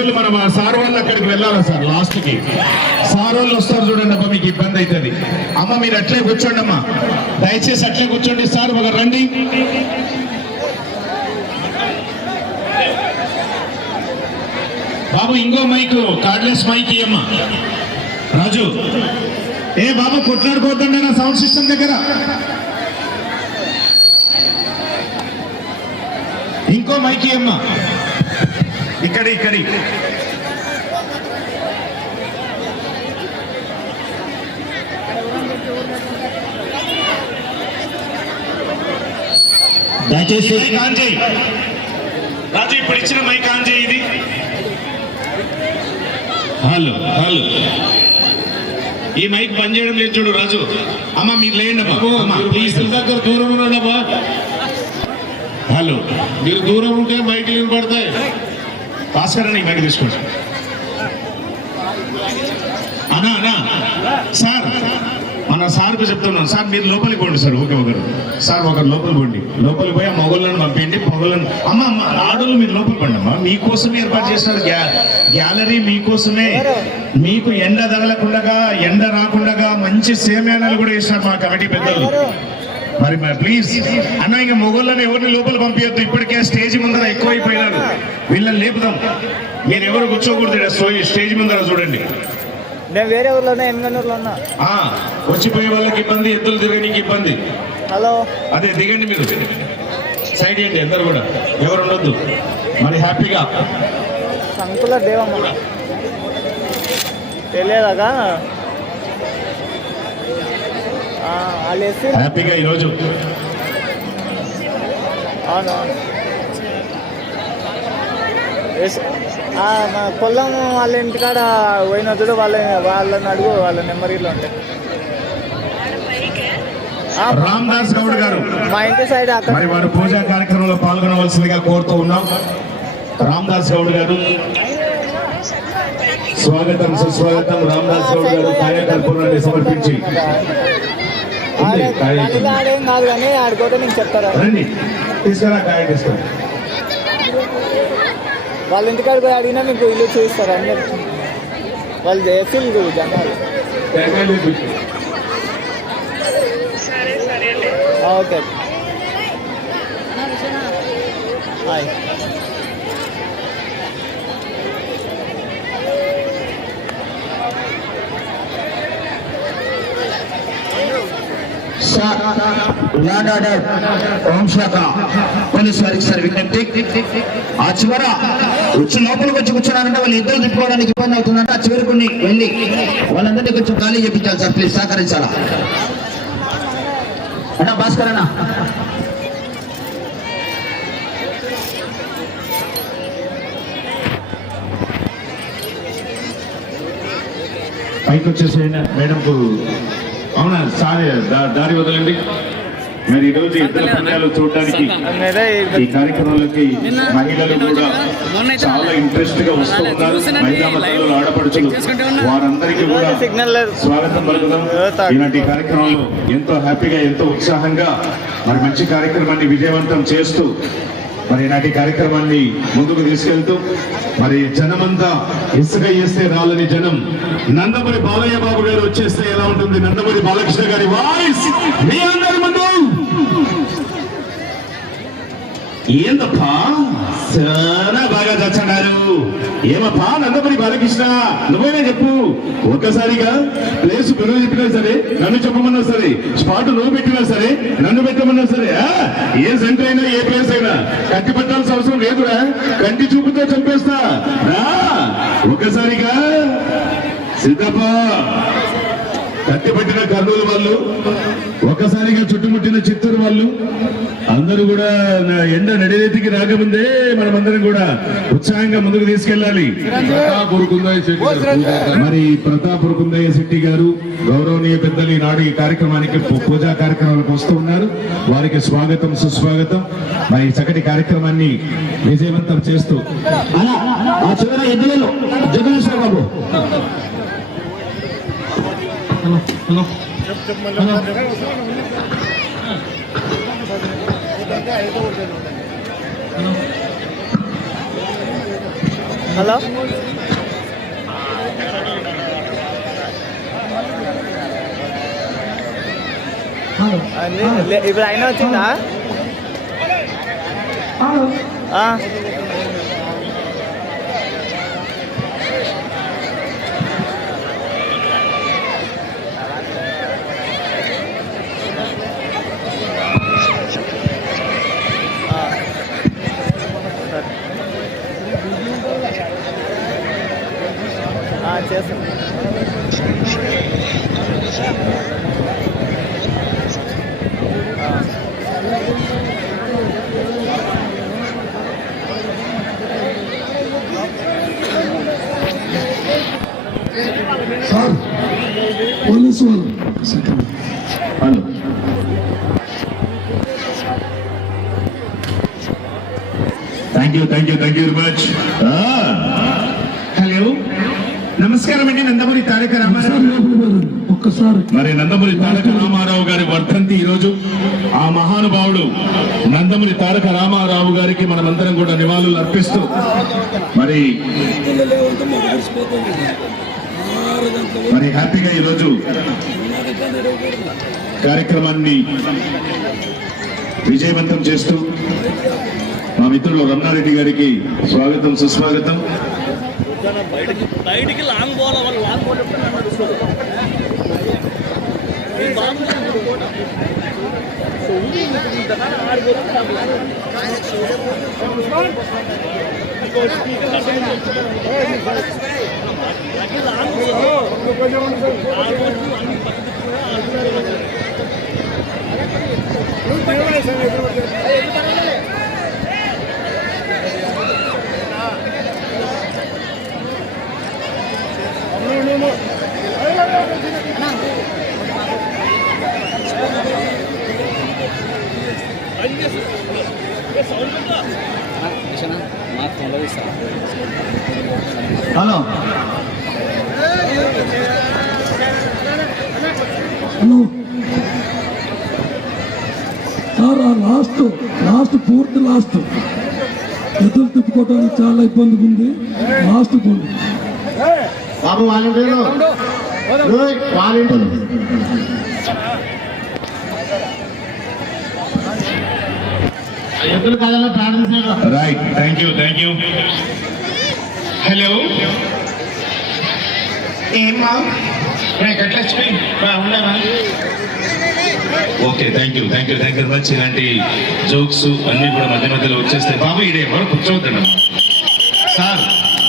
వాళ్ళు మనం ఆ సార్ వాళ్ళు అక్కడికి వెళ్ళాలి సార్ లాస్ట్కి సార్ వాళ్ళు వస్తారు చూడండి అబ్బా మీకు ఇబ్బంది అవుతుంది అమ్మ మీరు అట్లే కూర్చోండి అమ్మా. దయచేసి అట్లే కూర్చోండి సార్ ఒక రండి. బాబు ఇంకో మైక్ కార్డ్లెస్ మైక్ అమ్మా రాజు. ఏ బాబు కొట్లాడుకోవద్దండి నా సౌండ్ సిస్టమ్ దగ్గర. ఇంకో మైక్ అమ్మా ఇక్కడ ఇక్కడి. దయచేసి మైక్ రాజు ఇప్పుడు ఇచ్చిన మైక్ ఆన్ చేయి ఇది. హలో. హలో. ఈ మైక్ పనిచేయడం లేదు చూడు రాజు. అమ్మ మీరు లేండి ప్లీజ్. దగ్గర దూరం ఉన్నాడమ్మా హలో. మీరు దూరం ఉంటే మైకులు వినపడతాయి. భాస్కర్ ఈ మైక్ తీసుకోండి. అనా అనా సార్ మన సార్కు చెప్తున్నాను. సార్ మీరు లోపలికి పోండి సార్ ఓకే ఒకరు సార్ ఒకరు లోపలికి పోండి. లోపలికి పోయి ఆ మొగోళ్ళని పంపించండి పొగలను. అమ్మ అమ్మ ఆడోళ్ళు మీరు లోపలికి పండి అమ్మా. మీకోసమే ఏర్పాటు చేశారు గ్యాలరీ మీకోసమే మీకు ఎండ తగలకుండా ఎండ రాకుండా మంచి సేమ్యానాలు కూడా వేసినారు మా కమిటీ పెద్దలు. మరి మరి ప్లీజ్ అన్న ఇంకా మొగోళ్ళని ఎవరిని లోపల పంపించొద్దు ఇప్పటికే స్టేజ్ ముందర ఎక్కువైపోయినారు. వీళ్ళని లేపుదాం. మీరు ఎవరు కూర్చోకూడదు స్టేజ్ ముందర చూడండి. నేను వేరే ఊర్లో ఉన్నా. ఎమ్మెల్యేలో ఉన్నా వచ్చిపోయే వాళ్ళకి ఇబ్బంది ఎద్దులు తిరగడానికి ఇబ్బంది. హలో? అదే దిగండి మీరు. సైడ్ చేయండి అందరు కూడా. ఎవరు ఉండొద్దు. మరి హ్యాపీగా. సంకుల దేవమ్మ. తెలియదాగా ఆ, వాళ్ళు వేసి హ్యాపీగా ఈరోజు. మా పొలం వాళ్ళ ఇంటికాడ పోయిన చూడు వాళ్ళ వాళ్ళని అడుగు వాళ్ళ నెంబర్ ఇట్లా ఉంటాయి ఆ, రామ్ దాస్ గౌడ్ గారు. మా ఇంటి సైడ్ మరి వారు పూజా కార్యక్రమంలో పాల్గొనవలసిందిగా కోరుతూ ఉన్నాం. రామ్ దాస్ గౌడ్ గారు. స్వాగతం సుస్వాగతం. రామ్ దాస్ గౌడ్ గారు కార్యకర్పూరాన్ని సమర్పించి. ఆడే కాదు కానీ ఆడుకోతే నేను చెప్తారా? వాళ్ళ ఇంటికాడ పోయి అడిగినా మీకు ఇల్లు చూపిస్తారు అందరు వాళ్ళు చేసి. జనాలు ఓకే. హాయ్ సార్ ల్యాండ్ హోంశాఖ పోలీస్ వారికి సార్ విజ్ఞప్తి. ఆ చివర వచ్చి లోపలికి వచ్చి కూర్చున్నారంటే వాళ్ళు ఇద్దరు తిప్పుకోవడానికి ఇబ్బంది అవుతుందంటే ఆ చివరికి వెళ్ళి వాళ్ళందరినీ కొంచెం ఖాళీ చేపించాలి సార్ ప్లీజ్ సహకరించాలా? అన్నా భాస్కర్ అన్న. పైకి వచ్చేసేయండి మేడంకు అవునా? సారీ దారి వదలండి. మరి ఈరోజు ఇద్దరు పుణ్యాలు చూడడానికి ఈ కార్యక్రమంలోకి మహిళలు కూడా చాలా ఇంట్రెస్ట్గా వస్తూ ఉన్నారు. మహిళా మతాలు ఆడపడుచులు వారందరికీ కూడా స్వాగతం పలుకుదాం. ఈనాటి కార్యక్రమంలో ఎంతో హ్యాపీగా ఎంతో ఉత్సాహంగా మరి మంచి కార్యక్రమాన్ని విజయవంతం చేస్తూ మరి నాటి కార్యక్రమాన్ని ముందుకు తీసుకెళ్తూ మరి జనమంతా ఇసుక చేస్తే రాలని జనం. నందమూరి బాలయ్య బాబు గారు వచ్చేస్తే ఎలా ఉంటుంది? నందమూరి బాలకృష్ణ గారి వాయిస్ మీ అందరి ముందు. ఏందప్పా? చాలా బాగా చచ్చన్నారు ఏమప్పా నందమూరి బాలకృష్ణ. నువ్వేనా చెప్పు. ఒక్కసారిగా ప్లేస్ గురువు చెప్పినా సరే నన్ను చెప్పమన్నా సరే స్పాట్ నువ్వు పెట్టినా సరే నన్ను పెట్టమన్నా సరే ఆ? ఏ సెంటర్ అయినా ఏ ప్లేస్ అయినా కట్టి పెట్టాల్సిన అవసరం లేదురా. కంటి చూపుతో చంపేస్తా. రా. ఒక్కసారిగా. సిద్ధప్ప. కత్తి పట్టిన కర్నూలు వాళ్ళు ఒక్కసారిగా చుట్టుముట్టిన చిత్తూరు వాళ్ళు అందరూ కూడా నా ఎండ నడిరేతికి రాకముందే మనమందరం కూడా ఉత్సాహంగా ముందుకు తీసుకెళ్ళాలి. మరి ప్రతాప్ కుందయ్య శెట్టి గారు గౌరవనీయ పెద్దలు ఈనాడు ఈ కార్యక్రమానికి పూజా కార్యక్రమానికి వస్తూ ఉన్నారు. వారికి స్వాగతం సుస్వాగతం. మరి ఈ చక్కటి కార్యక్రమాన్ని విజయవంతం చేస్తూ. అలా ఆ చివర ఎద్దులలో జగనేశ్వర బాబు హలో అండి, లే- ఇప్పుడు అయినా వచ్చిందా ఆ, చేస్తాను సార్ పోలీసు వాళ్ళు second hello thank you thank you thank you very much hello నమస్కారం అండి నందమూరి తారక రామారావు ఒక్కసారి. మరి నందమూరి తారక రామారావు గారి వర్ధంతి ఈ రోజు ఆ మహానుభావుడు నందమూరి తారక రామారావు గారికి మనమందరం కూడా నివాళులు అర్పిస్తూ మరి మరి హ్యాపీగా ఈరోజు కార్యక్రమాన్ని విజయవంతం చేస్తూ మా మిత్రులు రమణారెడ్డి గారికి స్వాగతం సుస్వాగతం. బయటికి లాంగ్ బాల్ వాళ్ళు లాంగ్ బాల్ ఎప్పుడు నన్ను మేము హలో చాలా సార్ ఆ లాస్ట్ లాస్ట్ పూర్తి లాస్ట్ ఎదురు తిప్పుకోవడానికి చాలా ఇబ్బందిగా ఉంది. లాస్ట్ పూర్తి బాబు వాలంటీరు వాలంటీర్ ఎదురు కథలో right thank you thank you hello ఏమా గట్లక్ష్మి ఉండవా? Okay thank you thank you thank you much ఇలాంటి జోక్స్ అన్ని కూడా మధ్య మధ్యలో వచ్చేస్తాయి. బాబు ఇదే? ఎవరు కూర్చోవద్దండి? సార్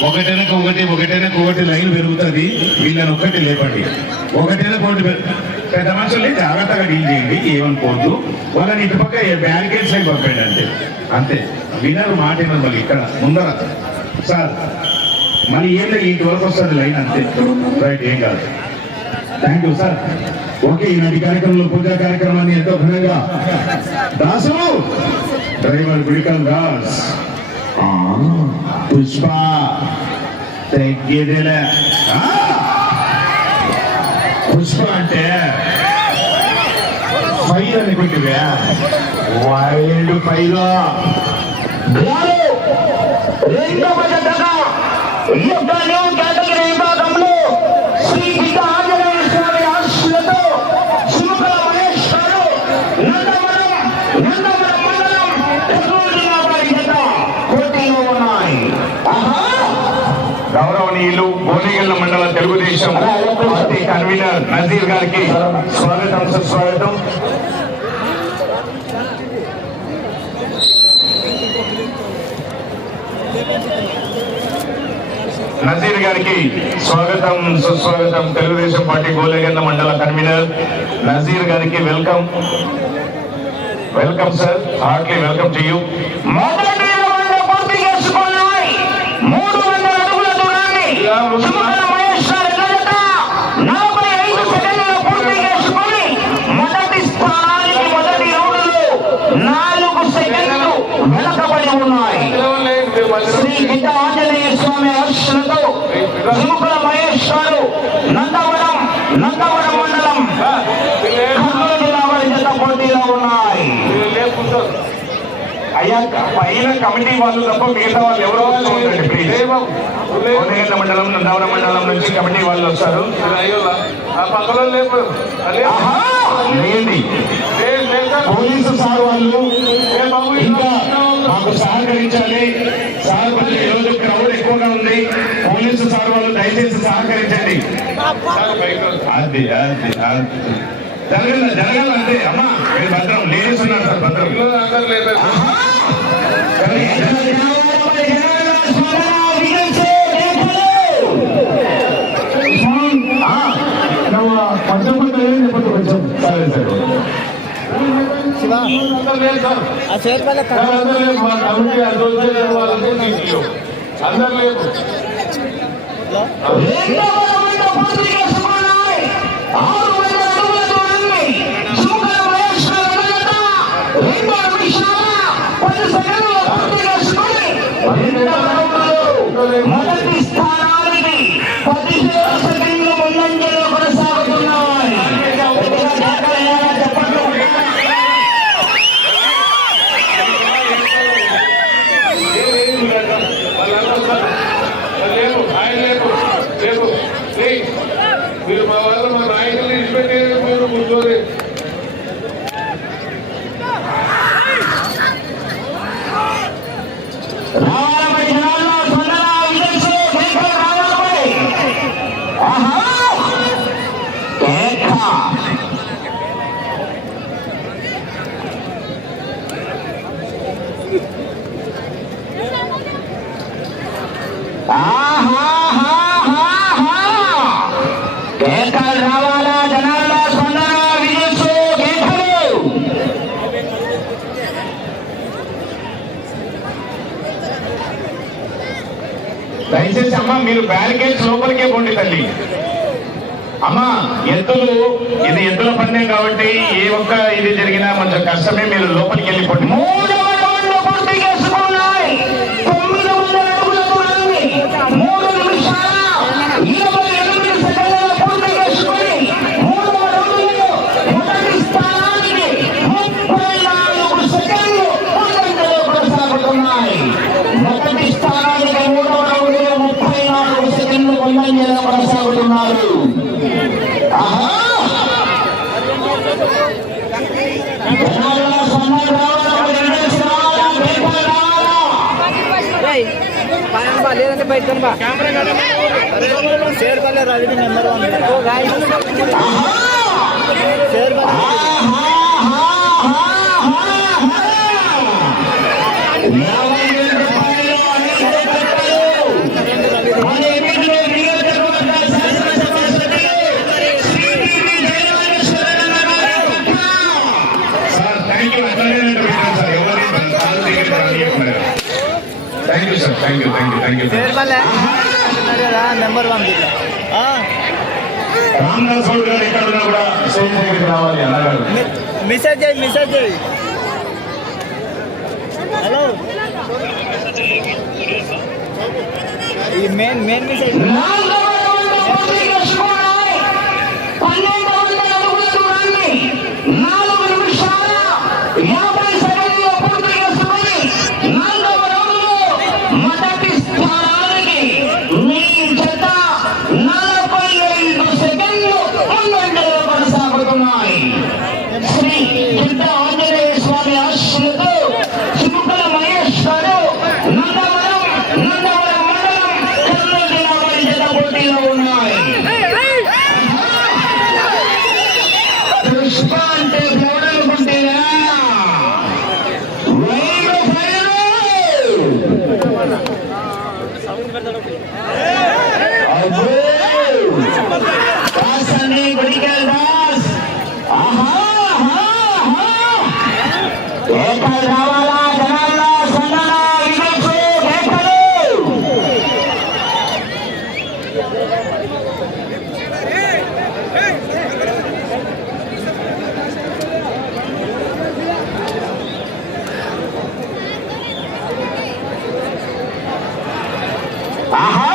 ఒకటైనాక ఒకటి ఒకటైనాక ఒకటి లైన్ పెరుగుతుంది. వీళ్ళని ఒకటి లేపండి. ఒకటైనాక ఒకటి పెద్ద మనుషులు జాగ్రత్తగా డీల్ చేయండి ఏమనుకోవద్దు వాళ్ళని ఇటు పక్క బ్యారికేడ్స్ అయి పంపండి అంతే. అంతే. వినరు మాట ఏమన్నా మళ్ళీ ఇక్కడ ముందర. సార్ మళ్ళీ ఏం లేదు ఇంటి వరకు వస్తుంది లైన్ అంతే. రైట్ ఏం కాదు. Thank you sir. ఓకే ఈనాటి కార్యక్రమంలో పూజా కార్యక్రమాన్ని ఎంతో ఘనంగా దాసు డ్రైవర్ గుడికల్ దాస్. పుష్ప తగ్గేదేలే. పుష్ప అంటే ఫైర్ అనుకుంటువే వైల్డ్ ఫైర్. కేటగిరీ విభాగంలో శ్రీ బిడ్డ ఆంజనేయ స్వామి ఆశీస్సులతో గౌరవనీయులు భువనగిరి మండల తెలుగుదేశం పార్టీ కన్వీనర్ నజీర్ గారికి స్వాగతం సుస్వాగతం. నజీర్ గారికి స్వాగతం సుస్వాగతం. తెలుగుదేశం పార్టీ గోలేగంద మండల కన్వీనర్ నజీర్ గారికి welcome. Welcome sir. Heartly welcome to you మొదటి రౌండ్ పూర్తి చేసుకున్నాయి మూడు వందల అడుగుల దూరాన్ని సుముఖల మహేష్ గారి జత నలభై ఐదు సెకండ్లలో పూర్తి చేసుకొని మొదటి స్థానానికి మొదటి రౌండ్లో నాలుగు సెకండ్లు వెనకబడి ఉన్నాయి శ్రీ గిడ్డ ఆంజనేయ స్వామి ఆశీస్సులతో సుముఖల మహేష్ గారు నందవరం నందవరం మండలం కర్నూలు జిల్లా వారి జత పోటీలో ఉన్నాయి అయ్యా పైన కమిటీ వాళ్ళు తప్ప మిగతా వాళ్ళు ఎవరో వస్తుందండి ప్లీజ్ కోనగండ మండలం నందవరం మండలం నుంచి కమిటీ వాళ్ళు వస్తారు. పోలీసు సార్ వాళ్ళు ఇంకా మాకు సహకరించాలి సార్ కొంచెం ఈ రోజు క్రౌడ్ ఎక్కువగా ఉంది. పోలీసు సార్ వాళ్ళు దయచేసి సహకరించండి. అది అది అది. జరగల జరగల అంతే మీరు భద్రం లేడీస్ ఉన్నారు సార్ భద్రం. సరే సరే శివ అందరు లేదు అందరు లేదు మొదటి స్థానానికి పదిహేను సెకండ్లు ముందంజలో కొనసాగుతున్నాయి గట్టిగా జాగ్రత్తగా చెప్పట్లు లేవు ఆయన లేవు లేవు ప్లీజ్ మీరు మా వాళ్ళు మా నాయకులు ఇచ్చిపెట్టి మీరు కూర్చోని రావాలపై జనాల్లో స్పందన విజయశ్రీ కేక రావాలపై ఆహా కేక ఆహాహాహాహా. కేకలు రావాలా జనాల్లో స్పందన విజయశ్రీ కేకలు దయచేసి అమ్మా మీరు బ్యారికేడ్స్ లోపలికే పోండి తల్లి. అమ్మా ఎద్దులు ఇది ఎద్దుల పందెం కాబట్టి ఏ ఒక్క ఇది జరిగినా కొంచెం కష్టమే మీరు లోపలికి వెళ్ళిపోండి. మూడవ రౌండ్ పూర్తి చేసుకున్నాయి తొమ్మిది వందల అడుగుల దూరాన్ని మూడు నిమిషాల ఇరవై ఎనిమిది సెకండ్ల పూర్తి చేసుకుని మూడవ రౌండ్లో మొదటి స్థానానికి ముప్పై నాలుగు సెకండ్లు ముందంజలో కొనసాగుతున్నాయి మొదటి స్థానానికి మూడవ రౌండ్లో ముప్పై నాలుగు సెకండ్లు ముందంజలో కొనసాగుతున్నారు ఆహా జనాల సమ్మాన్ రావాలా వెంకటేష్ రావాలా వెంకట రావాలా పైన లేదంటే బయట బా Cherupalli Ravi number one. Cherupalli sir thank you అట్లాగే పెట్టాను సార్ ఎవరి కాలు దగ్గరికి రానియకుండా thank you sir thank you thank you thank you Cherupalli కదా నెంబర్ వన్ రామదాస్ గౌడ్ గారు ఎక్కడ ఉన్నా కూడా స్టేజ్ దగ్గరికి రావాలి అన్నగారు మెసేజ్ చేయి మెసేజ్ చేయి. హలో? ఈ మెయిన్ మెయిన్ మెసేజ్ పన్నెండు వందల అడుగుల దూరాన్ని నాలుగు నిమిషాల యాభై సెకండ్లు పూర్తి చేసుకుని నాలుగవ రౌండ్లో మొదటి స్థానానికి మీ జత నలభై ఐదు సెకండ్లు ముందంజలో కొనసాగుతున్నాయి శ్రీ గిడ్డ ఆంజనేయ స్వామి ఆశీస్సులతో చిముకల మహేష్ గారు నందవరం నందవరం మండలం కర్నూలు జిల్లా వారి జత పోటీలో ఉన్నాయి పుష్ప అంటే చూడాలనుకుంటేనా వైరు ఫైరు అబ్బో దాస్ అండి గుడికల్ దాస్ ఆహా ఆహా, ఆహా. కేకలు రావాలా జనాల్లో సందన విజయసు కేకలు ఆహా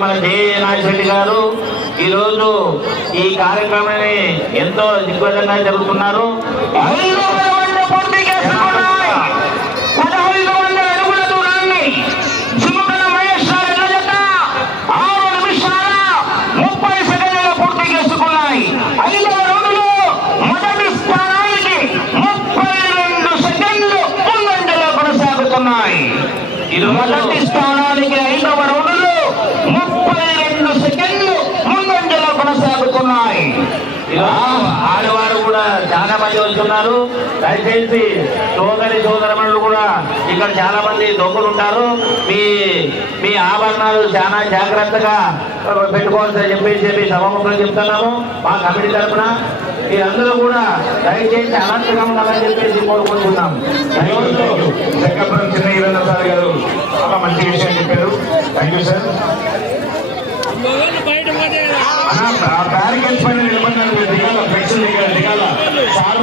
మన జే నాగిశెట్టి గారు ఈ రోజు ఈ కార్యక్రమాన్ని ఎంతో దిగ్వజంగా జరుగుతున్నారు. ఐదు ముప్పై సెకండ్లు మొదటి స్థానానికి ఐదవ రౌండ్ ముప్పై రెండు సెకండ్లు ముందంజలో కొనసాగుతున్నాయి. ఆడవారు కూడా చాలా మంది వస్తున్నారు దయచేసి సోదరి సోదరమణులు కూడా ఇక్కడ చాలా మంది దొంగలు ఉంటారు. మీ మీ ఆభరణాలు చాలా జాగ్రత్తగా పెట్టుకోవాల్సి చెప్పేసి చెప్పి సభముఖంగా చెప్తున్నాము మా కమిటీ తరఫున. మీరందరూ కూడా దయచేసి అనంతగా ఉండాలని చెప్పేసి కోరుకుంటున్నాం ఈరోజు శంకరపురం చిన్న ఈరన్న సార్ గారు. చాలా మంచి విషయం చెప్పారు. థ్యాంక్ యూ సార్ అన్న, ఆ బ్యారికేడ్ పైన నిలబడినారు మీరు దిగాల ఫ్లెక్స్ దిగాల దిగాల. సార్.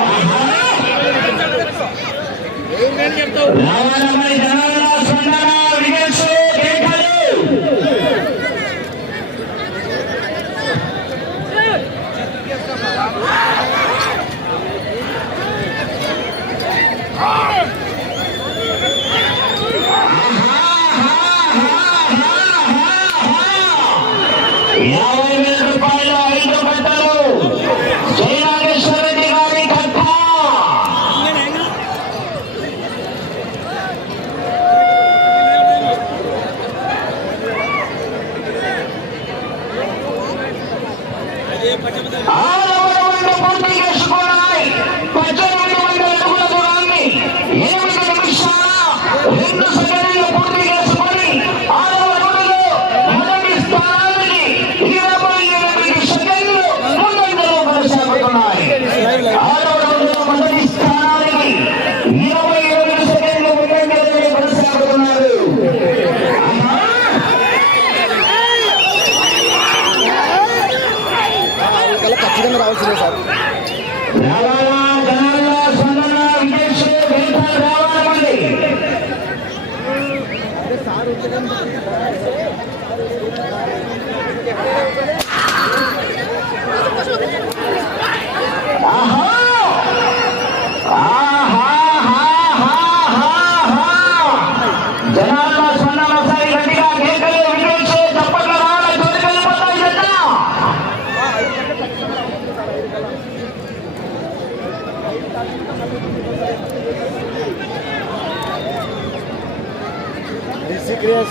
My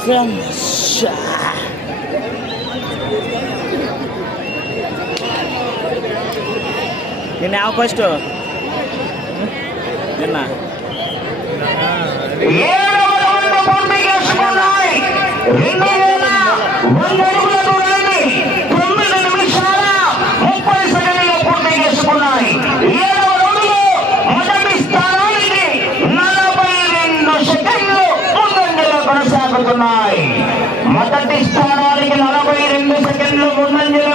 డిసిగ్రేషన్ నిన్న ಯಾವ ఫస్ట్ నిన్న తొమ్మిది నిమిషాల ముప్పై సెకండ్లు పూర్తి చేసుకున్నాయి. ఏడవ రౌండ్లో మొదటి స్థానానికి నలభై రెండు సెకండ్లు ముందంజలో కొనసాగుతున్నాయి మొదటి స్థానానికి నలభై రెండు సెకండ్లు ముందంజలు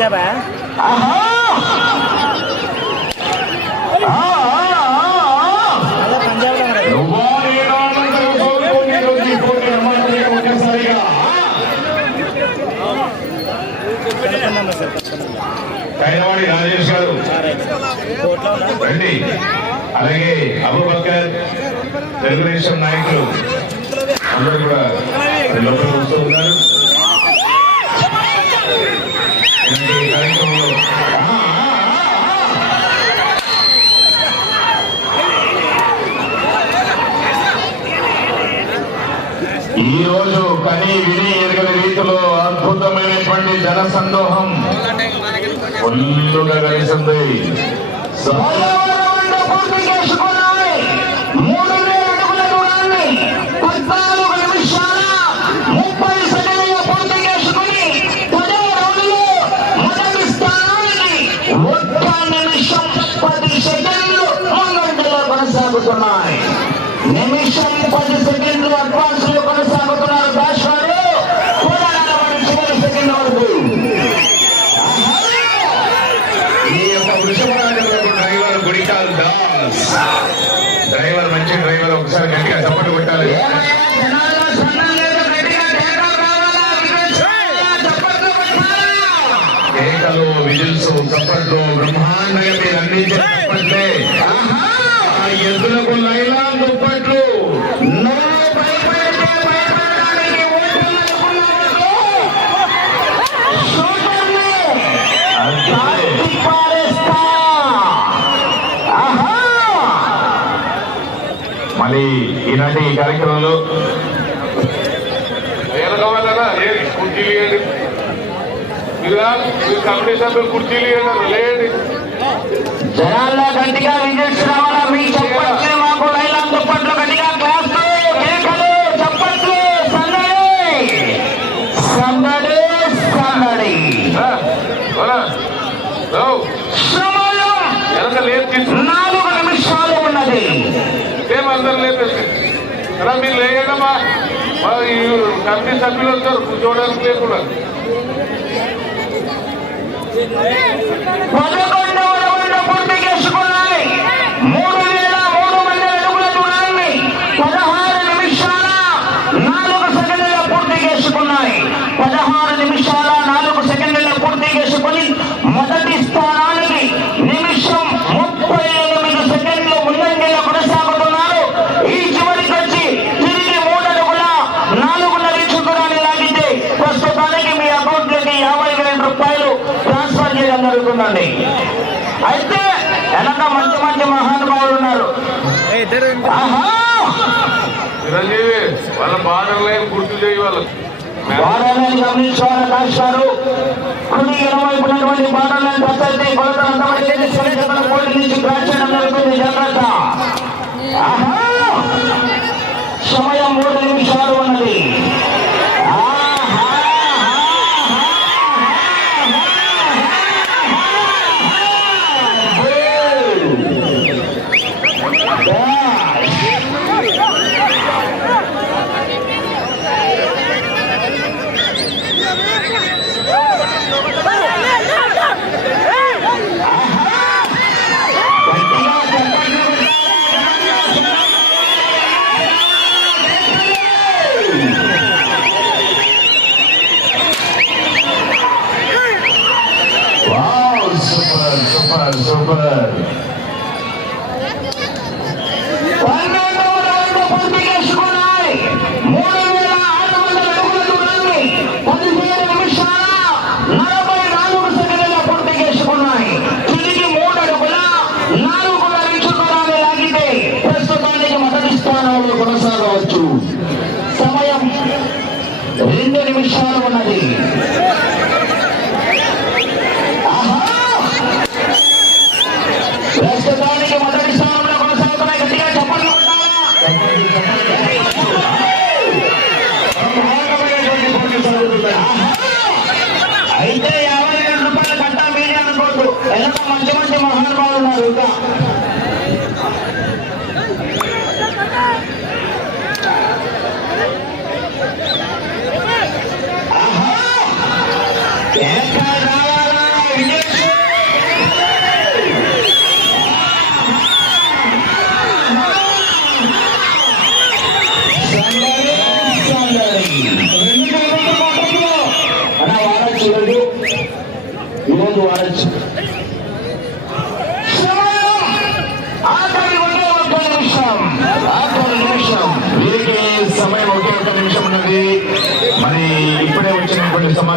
పంజాబా? కైరవాణి రాజేష్ గారు. రండి. అలాగే అబుబక్కర్ తెలుగుదేశం నాయకులు. అందరూ కూడా లోపల వస్తూ ఉన్నారు. కానీ విని ఎరగని రీతిలో అద్భుతమైనటువంటి జన సందోహం ఫుల్లుగా కలిసింది. మీకు బ్రహ్మాండంగా మీరు అందించే దుప్పట్లే ఆ ఎద్దులకు లైలా దుప్పట్లు. మళ్ళీ ఈనాటి కార్యక్రమంలో ఏం బిలాల్ ఈ కమిటీ సభ్యులు కుర్చీలు ఇవ్వడం లేండి. జనాల్లో గట్టిగా విజయశ్రామణ మీ చెప్పట్లు మాకు లైలా దుప్పట్లు గట్టిగా క్లాస్లు కేకలు చప్పట్లు సందడి. సందడి సందడి. వెనక లేదు నాలుగు నిమిషాలు ఉన్నది. లేదు మీరు లేదమ్మా కమిటీ సభ్యులు వస్తారు కూర్చోవడానికి లేకుండా. もう1回のみ。చిరంజీవి వాళ్ళ బాధలే గుర్తు చేయి వాళ్ళకి. సమయం మూడు నిమిషాలు ఉన్నది. ఆ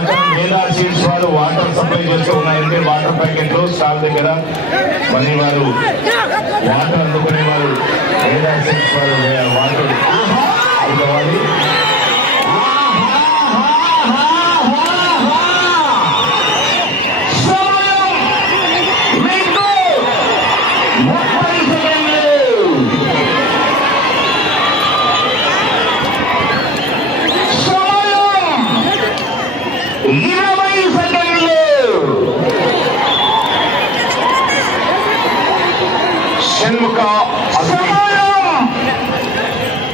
వచ్చినటువంటి సీడ్స్ వారు వాటర్ సప్లై చేస్తూ ఉన్నారంటే వాటర్ ప్యాకెట్లు స్టాల్ దగ్గర మరి వారు వాటర్ అందుకునే వారు సీడ్స్ వారు వాటర్. అందుకోవాలి సమయం మీకు ముప్పై సెకండ్లు సమయం ఇరవై సెకండ్లు షణ్ముఖ అగ్ని సమయం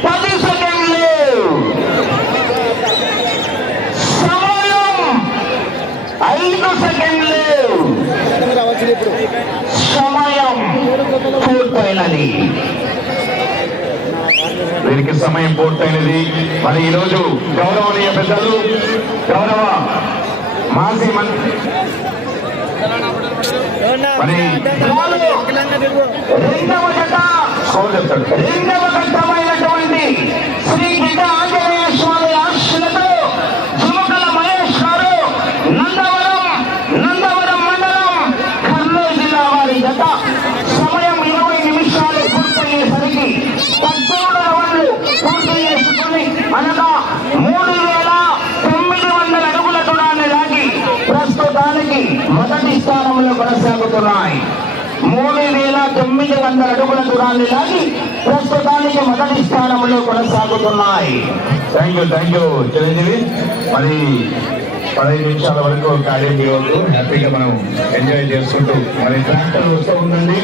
పది సెకండ్లు సమయం ఐదు సెకండ్లు సమయం పూర్తయినది. వీరికి సమయం పూర్తయినది. మరి ఈ రోజు గౌరవనీయ పెద్దలు గౌరవ మాజీ మంత్రి మరి రెండవ చెప్తాడు. రెండవ ఘట్టమైనటువంటి శ్రీ గిడ్డ ఆంజనేయ స్వామి ఆశలతో జుమకల మహేష్ గారు నందవరం నందవరం మండలం కర్నూలు జిల్లా వారి జత సమయం ఇరవై నిమిషాలు పూర్తయ్యేసరికి పద్దెనిమిది రౌండ్లు పూర్తి చేసుకుని అనగా మూడు వేల తొమ్మిది వందల అడుగుల దూరాన్ని లాగి ప్రస్తుతానికి మొదటి స్థానంలో కొనసాగుతున్నాయి మూడు వేల తొమ్మిది వందల అడుగుల దూరాన్ని లాగి ప్రస్తుతానికి మొదటి స్థానంలో కొనసాగుతున్నాయి. Thank you thank you Chiranjeevi. మరి పదహైదు నిమిషాల వరకు కార్యం చేయవచ్చు హ్యాపీగా మనం ఎంజాయ్ చేసుకుంటూ మరి ట్రాక్టర్ వస్తూ ఉందండి.